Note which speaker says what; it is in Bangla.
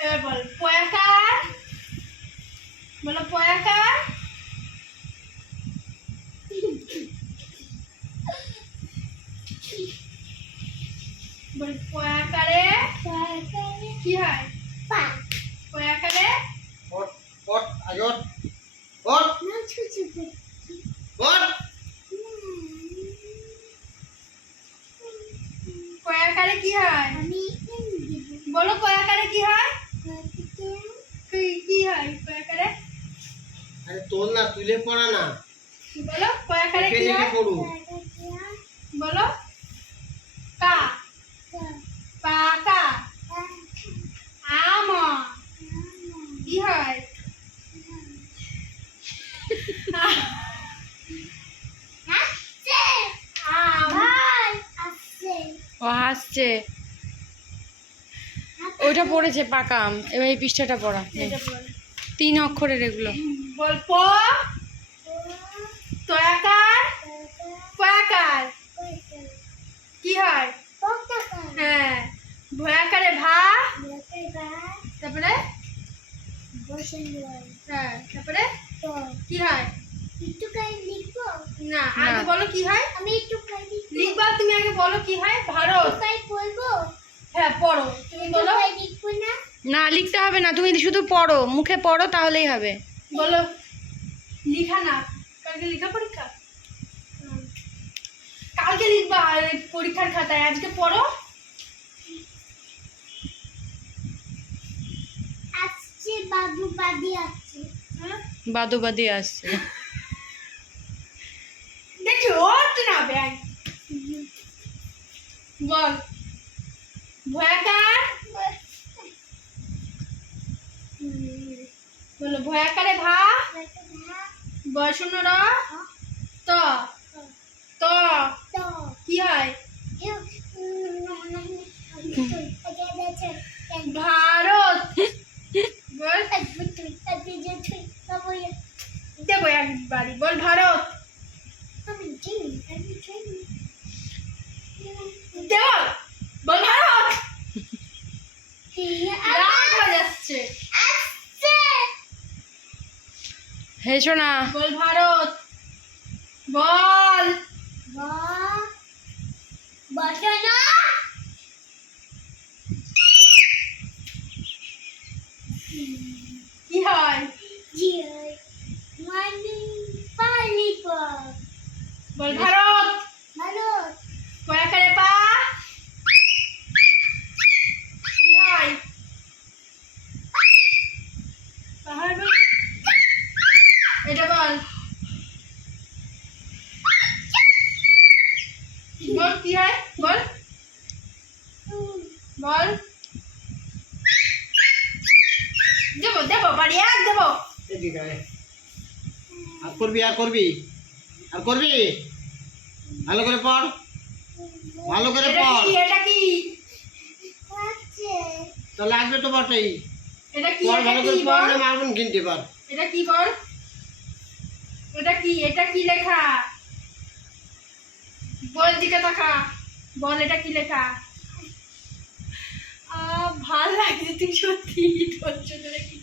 Speaker 1: এবার বল পয়াকার বলো পয়াকার বল পয়াকারে কি হয় পয়াকারে
Speaker 2: ওট ওট আজ ওট ওট ওট
Speaker 1: পয়াকারে কি হয় বলো পয়াকারে কি হয় হয় পয়াকারে
Speaker 2: আরে তোল না তুলে পড়া না।
Speaker 1: বলো পয়াকারে কি হয়?
Speaker 2: পড়ু।
Speaker 1: বলো। কা। পাকা আম। কি হয়?
Speaker 3: ও হাসছে ওইটা পড়েছে পাকা আম। এবার এই পৃষ্ঠাটা পড়া।
Speaker 1: এটা বল
Speaker 3: তিন অক্ষরের এগুলো।
Speaker 1: বল প তয়াকার পয়াকার। কি হয়? হ্যাঁ। ভয়াকারে ভা তারপরে? হ্যাঁ তারপরে? কি হয়? না আগে
Speaker 3: না।
Speaker 1: বলো কি হয়?
Speaker 4: আমি একটু খাই
Speaker 1: লিখবা তুমি আগে বলো কি হয়? ভারত।
Speaker 4: তাই বলব
Speaker 1: হ্যাঁ পড়ো। তুমি বলো।
Speaker 4: না।
Speaker 3: না লিখতে হবে না। তুমি শুধু পড়ো। মুখে পড়ো তাহলেই হবে।
Speaker 1: বলো। লিখা না। কালকে লিখা পরীক্ষা? কালকে লিখবা পরীক্ষার খাতায়। আজকে পড়ো।
Speaker 4: আসছে বাবু বাদি আসছে
Speaker 1: হ্যাঁ?
Speaker 3: বাদু বাদি আসছে
Speaker 1: দেখি না ব্যাগ বল ভয়াকার হুম, বলো ভয়াকারে ভা। বয়শূন্য র। ত। ত। কি হয়? ভারত। বল। দেবো একবারই। বল ভারত। দেব বল ভারত। রাগ হয়ে যাচ্ছে।
Speaker 3: হেসো না।
Speaker 1: বল ভারত। বল।
Speaker 4: বসানো
Speaker 1: কি হয়?
Speaker 4: জি মানে
Speaker 1: বল ভারত
Speaker 4: ভালো
Speaker 1: কয়াকারে পা কি হয় পাহাড় বল এটা বল বল কি হয়? বল। বল। দেবো দেবো বাড়ি এক দেবো।
Speaker 2: আর করবি আর করবি? আর করবি? ভালো করে পড়। ভালো করে পড়।
Speaker 1: এটা কি?
Speaker 2: তো লাগবে তো বটেই।
Speaker 1: এটা কি?
Speaker 2: পড় ভালো করে
Speaker 1: বল।
Speaker 2: মারবেন কিনতে পার
Speaker 1: এটা কি বল? এটা কি? এটা কি লেখা? বল দিকে তাকা। বল এটা কি লেখা? ভালো লাগছে তুই সত্যি ধৈর্য ধরে। কি